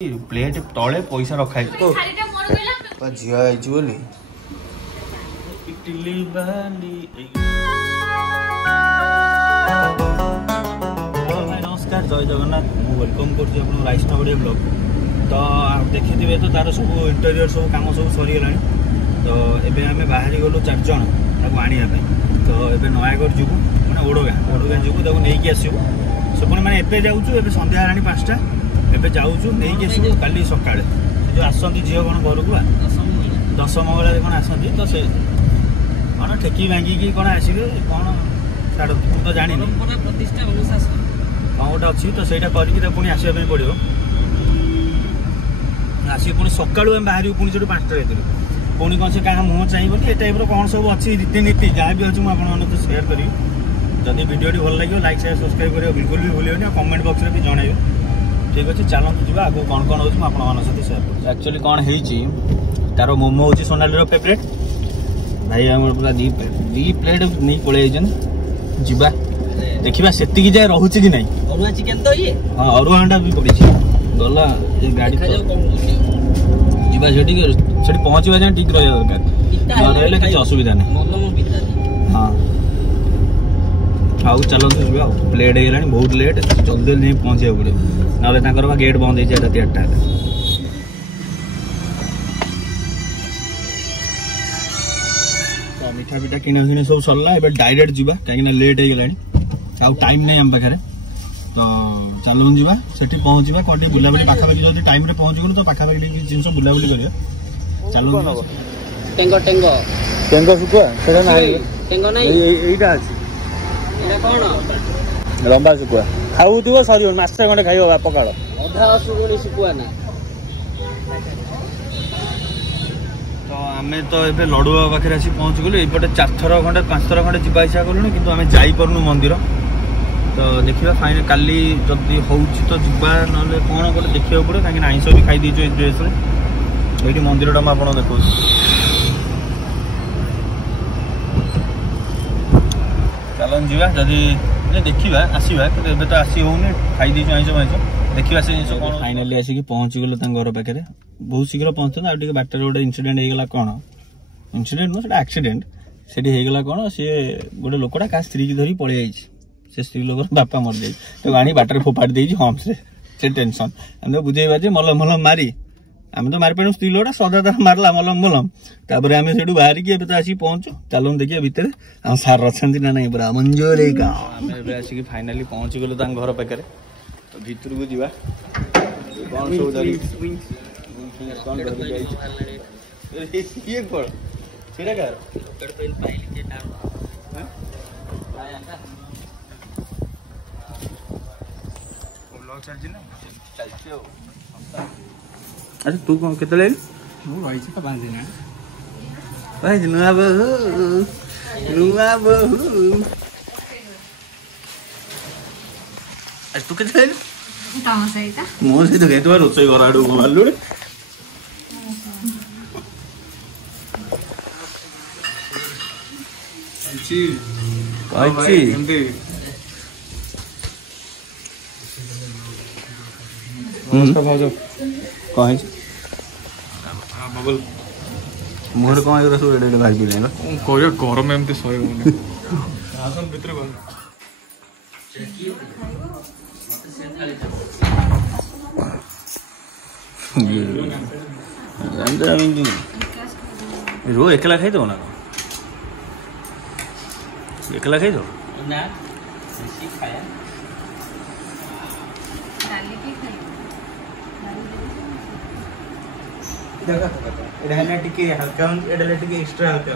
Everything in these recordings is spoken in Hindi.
प्लेट तले पैसा रखा झिया बोली नमस्कार जय जगन्नाथ वेलकम कर वैष्णव ब्लॉग तो देखिए तो तार सब इंटेरियर सब कम सब सरीगला तो एबे आम बाहरी गलु 4 जन आने तो ये नयागढ़ जीवु मैंने ओडगाँ जीवु नहीं आसबू से पुणी मैंने एबे जाऊँ ए संध्या है 5टा एबे जाऊँ नहीं आसबू काली सकाଳେ जो आसती झील कौन घर को 10 मंगला कौन आसती तो से कौन ठेकी भांगिकी कौन आसवे कौन छाड़ तो जानी कौन गोटे अच्छी तो सहीटा करके पुणी आसवाई पड़ो आसिक पुणी सका बाहर पुणी जो 5टा पुणी कौन से क्या मुँह चाहिए ये टाइप कौन सब अच्छी रीतिनीति जहाँ भी अच्छी मुझे तो सेयार करी जदि वीडियो भल लगे लाइक शेयर सब्सक्राइब करेंगे बिल्कुल भी भूलिए कमेंट बॉक्स में भी जनइबे ठीक अच्छे चलते जी आगे कौन कौन हो सहित सेयार कर एक्चुअली कौन है तार मोमो हूँ सोनाली फेवरेट भाई आम पूरा दी प्लेट नहीं पलि जा देखा से जाए रोचे कि नहीं चिकेन तो ये हाँ अरुआ अंडा भी पड़ी गला गाड़ी पहुँचा जाए ठीक रहा दरकार किसी असुविधा नहीं हाँ आउ चलते जी प्लेट होगा बहुत लेट जल्दी जल्दी पहुँचा पड़े ना गेट बंद हो रात 8टा मीठा पिठा किना किणी सब सरला ए डायरेक्ट जीवा कहीं लेट हो गला आउ टाइम नहीं आम पाखे तो चलून जी से पहुँचा कौन बुलाबुली पाखापाखि जब टाइम पहुँचगलु तो पाखापाखि जिन बुलाबुली कर चलून टेंगो टेंगो टेंगो शुकुआ टेंगो नहीं एटा अछि लंबा शुकुआ खाऊ सर मासे खंडे खाइब पकाड़ अधा शुकुआ ना तो आम तो ये लड़ुआ पाखे आसी पहुँच गलु ये 4 थर खंडे 5 थर खंडे जा इच्छा कलुँ कि आम जापरनु मंदिर तो देखा फाइन काली जदि हूँ तो जा ना कौन गोटे देखा पड़े कहीं आईस भी खाई ये ड्रेस ये मंदिर टा मुझे देखो चलन जी जदि देखा आसवा ए तो आसी होनी खाई आईस माइस देखा से जिन कौन फाइनाली आसिक पहुँची गलु घर पाखे बहुत शीघ्र पहुँचते आगे बाटर गोटे इनसीडेंट होगा कौन इनसीडेंट नुह एक्सीडेंट से होगा कौन सी गोटे लोकटा क्या स्त्री की धरी पलि जाइए से स्त्री लोक बापा मर जाए तो आनी बाटर फोपाड़ी देती हम्स से टेंशन आम तो बुझे बाजे मलम मलम मारी आम तो मारी पार स्त्री लोकटा सदा तरह मारला मलम मलम तापर आम से बाहर की तो आसिक पहुँचु चलो देखिए भितर आम सार अच्छा ना नहीं पूरा मंजूर आम आसिक फाइनाली पहुँची गलु घर पाखे तो भितर को जा कौन सब अच्छा तू कौन केत रही तो 5 दिन नुआ बहु तू के मो सहित गई तो रोचे घर आड़ मारू मुहर कौन सब भाई कह गरम एमती सही भितर रो एकला खाई दो ना एकला खाई दो एक्स्ट्रा हल्का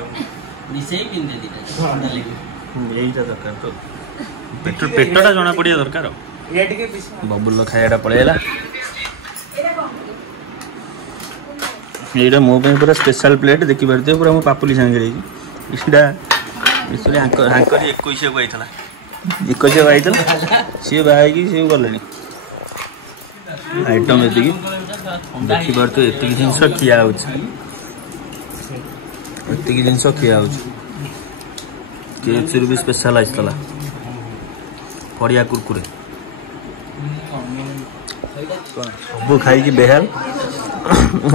पेटा जना पड़ा दरकार बबुल खाया पड़ेगा ये मो पूरा स्पेशल प्लेट देखी पार्थ पूरा मो पापुली सांगे हांकर 21 को आईला 21 आईला सी बाहर सी गले आइटम ये देखी पार्थ ये जिनस खिया जिनस खिया KFC भी स्पेशल आईला पड़िया कुरकुरे सब खाई बेहाल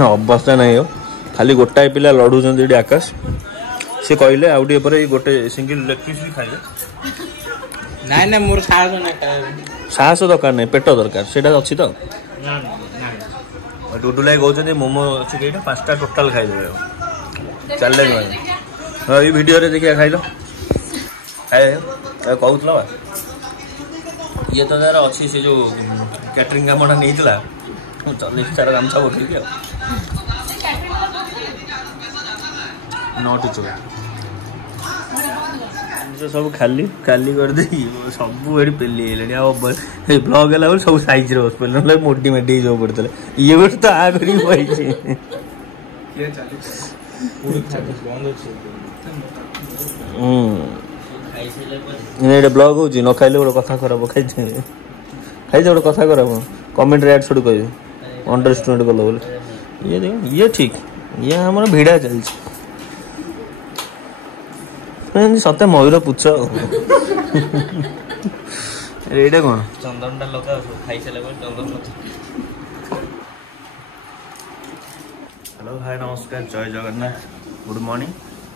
अवस्था नहीं हो खाली गोटाए पिला लड़ुचंदी एटी आकाश से कहले आउ टे पर गोटे सिंगल लेग पीस भी खाइले नाइ ना मोर साहस दरकार नहीं पेट दरकार सेटा अच्छी तो डुडू लाई कहते मोमो अच्छी कहीं 5टा टोटाल खाइदेवे चैलेंज हाँ ये वीडियो रे देखिए खाइल खाए कहूला ये तो यार अच्छी से जो कैटरिंग कामटा नहीं चल चार गामछा पठेगी नट चुका सब खाली खाली कर दे सब पेली ब्लग है सब साइज रे बस पे मोटी मेटी जो पड़ता ये बस तो आ करी ब्लग हो न खाइले गोटे कथा खराब खाई गोटे कथा खराब कमेंट रे छोड़ कह अंडरस्टैंड कल बोले ये ठीक ये हमारा भिड़ा चलती सत्य मयूर पुछ एटा कौन चंदन टा लगा खाई सारे चंदन हेलो हाय नमस्कार जय जगन्नाथ गुड मॉर्निंग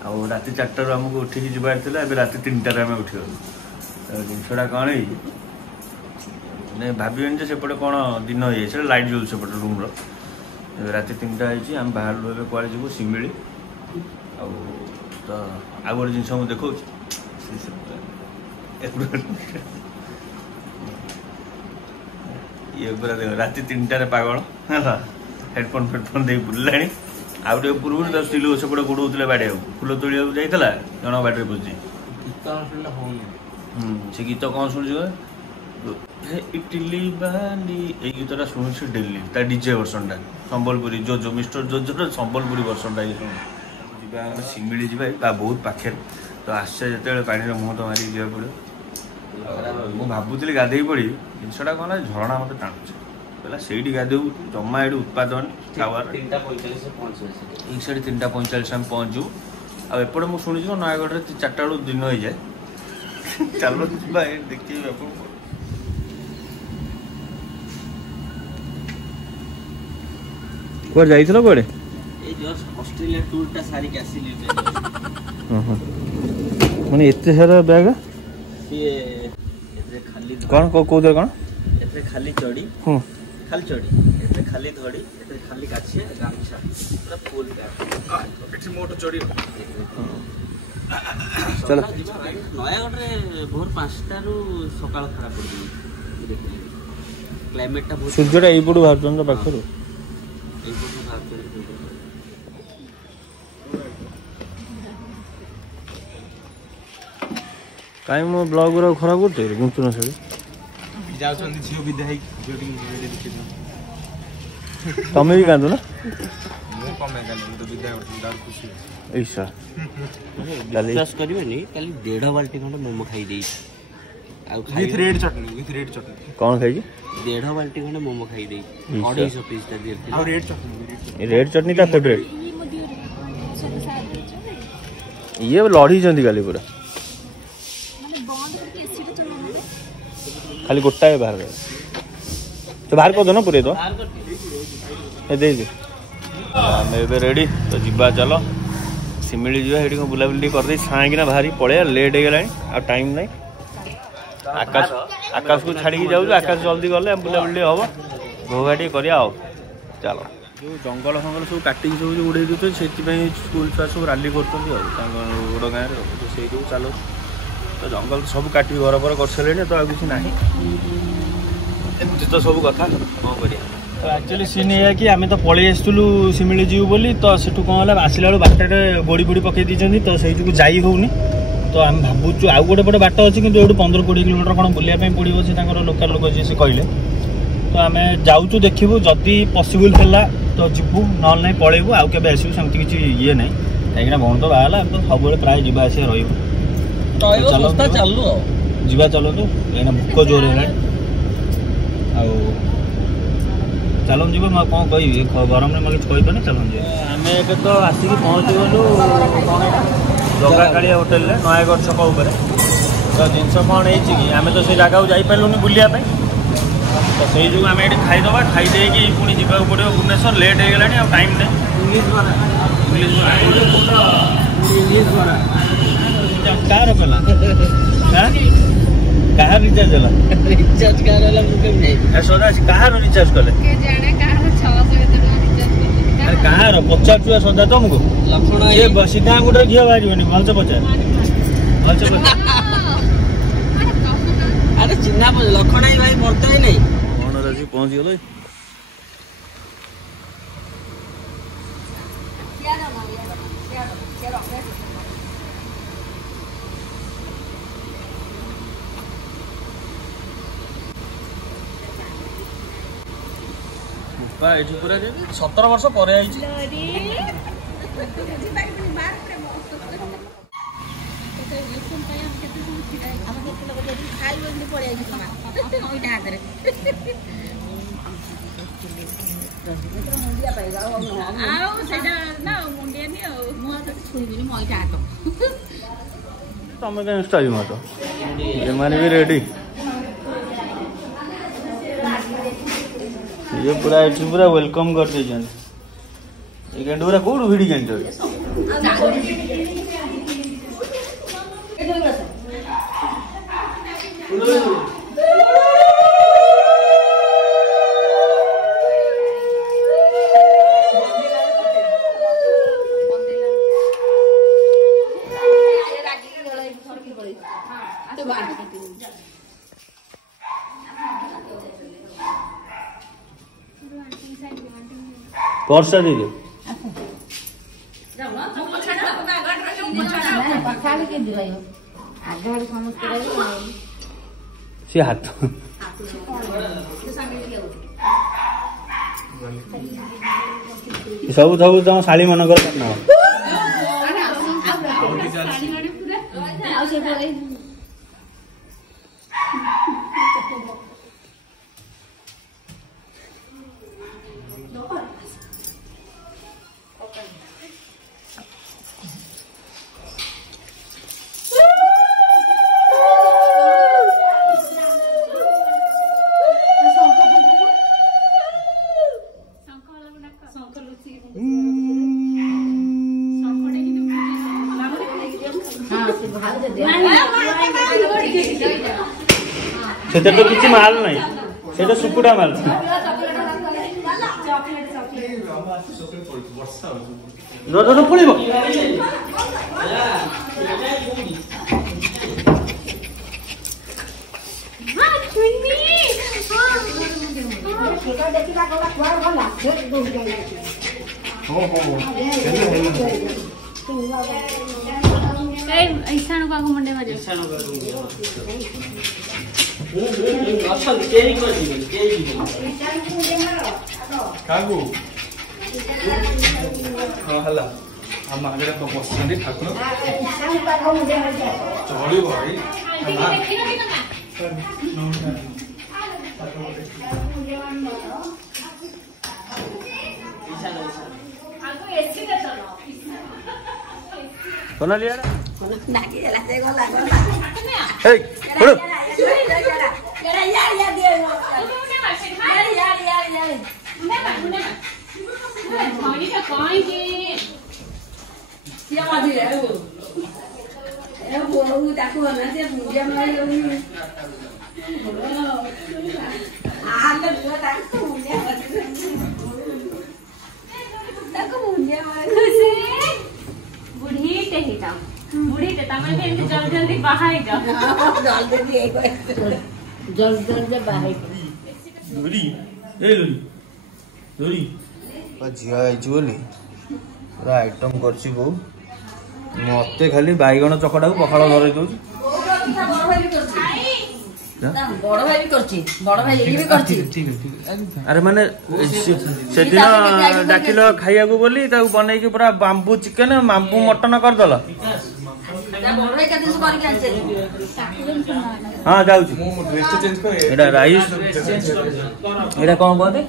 आउ राति 4टार आमको उठिक जबार था राति 3टार आम उठिगलु जिनसा कौन भावन सेपटे कौन दिन ये लाइट जलू सेपटे रूम्र राति 3टा आम बाहर कड़े जीव शिमिली आ तो आउ गोटे जिन मुझे देखो ये पूरा देख राति 3टार पागल है हेडफोन फेडफोन दे बुला आउ टे पूर्व स्त्री लोग सेपटे गोड़े बाड़े फुल तोड़ा जाता जन बाटे बुझी से गीत कौन शुणु इटली बाली ये गीतटा शुणुची डेली डीजे वर्सन टा संबलपुरी जो मिस्टर जो संबलपुरी वर्सन टा शिमिली जी बहुत पाखे तो आसचे जो पानी मुहँ तो मारिक जा पड़ो मुझे भावुली गाधे पड़ी जिनसा कौन झरणा मत टाणुचे पहला से गाधे जमा ये उत्पादन टावर 3:45 आम पहुँचू आपटे मुझे शुणी नयगढ़ 4टा बेलू दिन हो जाए चलो देखिए कुआर जाइथिलो कोडे ए जस्ट ऑस्ट्रेलिया टूर टा सारी के आसीली माने एते सारा बैग ये एते खाली कोन को दे कोन एते खाली चड़ी खाली चड़ी एते खाली धड़ी एते खाली काछे गामछा पूरा फुल बैग एठी मोटो चड़ी चलो नयागढ़ रे भोर 5टा रु सकाळ खराब पड़ देखिए क्लाइमेट टा बहुत सूर्यटा एई पडू भारतन पाखरु कहीं मो ब्लॉग रो खराब करते गुंचुना साड़ी जाउछन झियो विदाई जोटिंग तमे भी कांदो ना मो कमे कांदो तो विदाई दार खुशी ऐसा विश्वास करिवनी खाली 1.5 बाल्टी खंड मोमो खाई देई आ विथ रेड चटनी कौन खाई 1.5 बाल्टी खंड मोमो खाई देई 250 पीस ता दे आ रेड चटनी ता फेवरेट ये लड़ी जंदी गाली पूरा खाली गोटाए बाहर तो बाहर कर दो ना पूरे तो दे आम रेडी तो जीवा चलो शिमिली जी बुलाबुली कर साइकिना बाहरी पड़े लेट हो गला टाइम ना आकाश आकाश को छाड़ी जाऊँ आकाश जल्दी गले बुलाबुली हम घोघाटी करा चलो जो जंगल फंगल सब काटिक सब जो उड़े दूसरे से स्कूल छुआ सब राली कर गोड़ गाँव से चलो तो जंगल सब काटी घर पर कर सारे तो किसी ना एमती तो सब कथा कौन कर एक्चुअली सीन ये कि आम तो पलि आसलु शिमिली जीव बोली तो सेठू कौन है आसला बेलू बाटे गोड़ी बोड़ी पकई दी तो से जाई होनी तो आम भावुँ आउ गोटे पटे बाट अच्छी कि 15-20 किलोमीटर कौन बुलाया पड़ो से लोकल लोक जी से कहले तो आम जाऊँ देखू जदि पसिबल है तो जीवु ना पलैबू आउ के आसबू सेमती किसी ये ना कहीं बंद तो बाहर तो सब प्राय जावास चलो जीवा चलो तो भूक जोर है चलो जी मैं कौन कह गरम में किसी कहीपे चलो आम एक तो आसिक पहुँची गलु कौन जगा कालिया होटेल नयागढ़ छक उपर तो जिनस कौन है आम तो से जगह जापरूनी बुलायापी तो से जो आम ये खाईदे खाईदे पुणी जावाक पड़ो भुवनेश्वर लेट हो गला टाइम नहीं कार पला कहाँ रिचार्ज है रिचार्ज सदा कहाँ रिचार्ज कले कहाँ पचार सदा तुमको सीधा गोटे घी बाहर भलसे पचार भलसे अरे चिन्हा लखना भाई मरता ही नहीं मनराजी पहुंच गल पूरा 17 वर्ष पर तुम कहीं स्टाइल मत ये भी रेडी ये पूरा पूरा वेलकम कर दीजिए ये गेंड पूरा कौन भिड़ी गेंड वर्षा दीदी सी हाथ सब सब तुम शाड़ी मन कर से तो किसी माल नहीं से तो सुकुड़ा माल रज पड़े मुंडे मारे हला हम आगे तो बसंदी ठाकुर चली भाई कोना लिया नाकी जला से गला हे छोड़ जल्दी बाहर जाओ जल्दी बाहर दूरी ए दूरी झिया बोली पूरा आइटम करछि बो मते खाली बाईगण चकटा को पखाड़ धरई दउछि बड़ भाई भी करछि बड़ भाई ये भी करछि ठीक है अरे माने से दिन डाकिलो खाइया को बोली ताऊ बनै के पूरा बांबू चिकन बांबू मटन कर दला हाँ जाऊँ एटा राइस एटा कौन कहते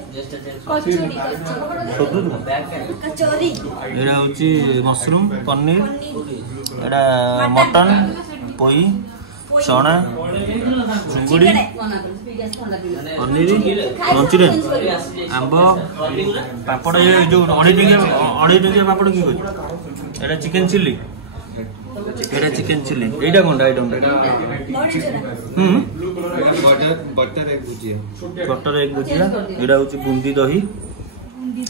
एटा हूँ मशरूम पनीर एटा मटन पोई चना चुंगुड़ी पनीर मंचूरियन आंब पापड़ ये जो 2.5 पापड़ की एटा चिकन चिल्ली एटा चिकन चिल्ली एटा कोनटा आइटम बटर एक भुजिया एटा होची बूंदी दही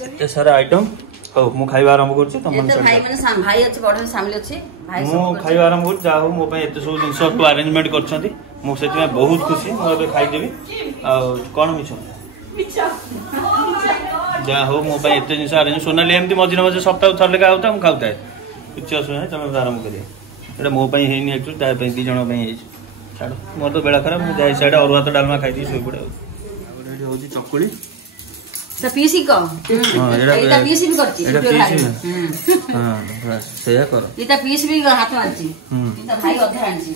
एते सारा आइटम हो मु खाइबा आरंभ करछि तुम भाई माने भाई अछि बड़ फैमिली अछि भाई मु खाइबा आरंभ कर जा हो मो पे एते सब जिंस तो अरेंजमेंट करछंती मु सेति में बहुत खुशी मु अबे खाइ देबी आ कोन मिछो जा हो मो पे एते जिंस अरेंज सोनाली एमती मझिन मझे सप्ताह थरले का होता हम खाउता किछ असु नै तमे आरंभ करिया एटा मो पे हेनी एक्चुअली ता पे दी जण पे हे छाड़ो मोर तो बेला खराब मु जाय साइड और भात डालमा खाइ दी सोई पड़े रेडी होची चकुली से पीसी को हां एटा पीसी भी करछि हां बस सेया करो इता पीस भी हाथ मारछि इता भाई अधे आनछि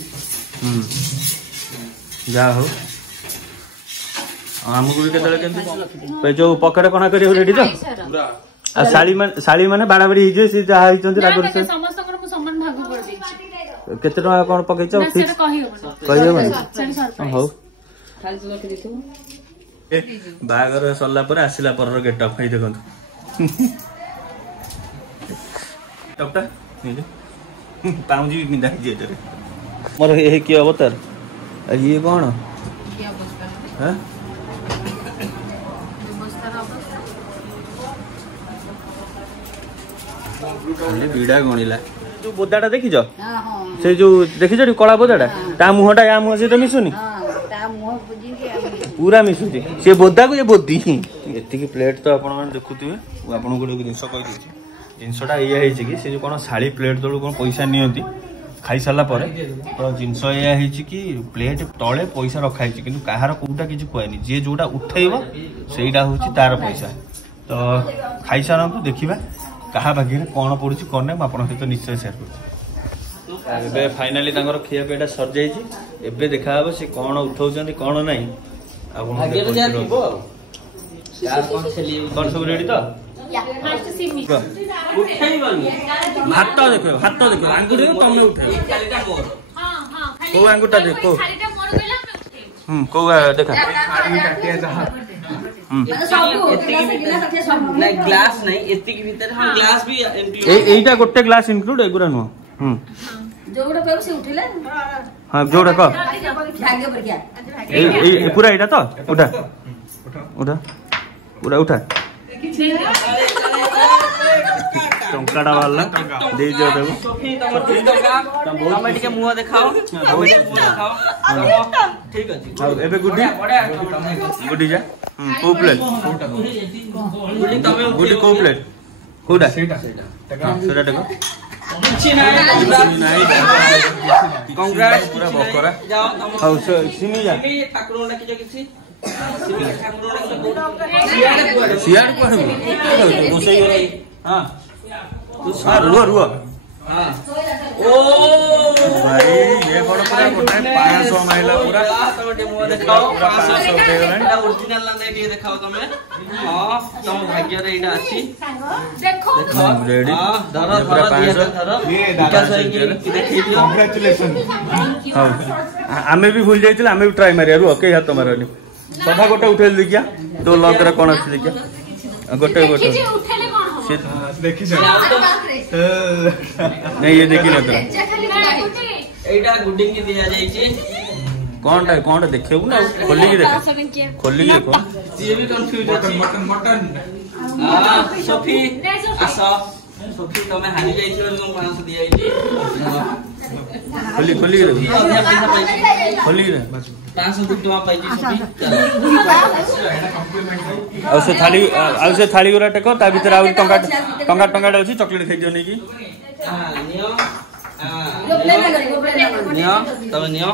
जा हो हमको भी केतले के जो पकड़ कोना करियो रेडी तो पूरा आ साली माने बाड़ाबाड़ी हिजे से जा हिचंती रागुर से समस्त को समान भाग कर दै केते टका कोन पकैछ फिक्स कहि देबो हो खाली तो रखि देथु बागर सरला पर आसिला पर गेटअप है देखंतु टपटा नीले पाउजी मिंदा जे तरे मोर हे की अवतार ये कौन हां खाली बीड़ा गणिला जो बोदाटा देखि जो हां हां से जो देखि जो कला बोदाटा ता मुहटा या मुह से तो मिसुनी हां ता मुह बुझी के पूरा मिसुची से बोदा को ये बोदी एति की प्लेट तो आपण मन देखुथिबे आपण को जिंस कहि दिछि जिंसटा ये है कि से जो कोन साली प्लेट तळु कोन पैसा नियंती खाई साला पर तो जिनस या कि प्लेट तले पैसा रखाई कि कहार कोटा किसी कहनी जी जोटा उठेबो सेटा होची तार पैसा तो खाई सारा देखिबा कहा भाग्य कौन पड़ुछि कोन नै आपण सहित निश्चय शेयर करछि एबे फाइनली तांगर खिया पेटा सर जाई छि एबे देखा हबो से कोन उठाउछन्ती कोन नै आपण भाग्य यार थिबो यार कोन सब रेडी तो फास्ट सिमी हाथ देखो आंगुठी तमे उठाओ हां हां को आंगुठा देखो खालीटा मोर गेला को देखा माने सब नहीं ग्लास नहीं एति के भीतर हम ग्लास भी एटा गोटे ग्लास इंक्लूड एगुरा नो जोड़ा पे से उठिले हां जोड़ा को भाग्य बढ़िया ए पूरा एटा तो उठा पूरा उठा टंकाड़ा वाला दे दियो देखो हमें टिके मुंह दिखाओ ठीक अछि एबे गुड्डी जा को प्लेट गुड्डी को प्लेट कोडा सेटा देखो कांग्रेस पूरा बकरा जाओ हाउ सिमी जा ठाकुर ना किछि सियार को है गोसई हां रुआ हां ओ भाई ये बड़ पूरा गोटा 500 माइला पूरा तमे डेमो देखाओ 500 दे गले एटा ओरिजिनल ना दे देखाओ तमे हां तम भाग्य रे एटा अछि देखो रेडी हां धर ये दादा सही देखि दियो कांग्रेचुलेशन हां हमें भी भूल जाइतिल हमें भी ट्राई मारिया रुआ के हाथ मारनी सदा गोटा उठेल देखिया तो लॉक रे कोन अछि देखिया गोटे जे उठेले कोन हो देखि से नहीं ये देखि न तो एटा गुडिंग के दिया जाई छी कौन देखियो ना खोली के देखा खोली के कौन ये भी कंफ्यूज अछि मटन हां सोफी आसा सोफी तमे हानि जाई छी और 500 दिया छी खोली के देखो खोली के 500 टका पाई छी सोफी आ से थाली गुरा टेको ता भीतर आ टंका अछि चॉकलेट खाइ दियो नै की हां नियो यो प्लेन करी नियो तमे नियो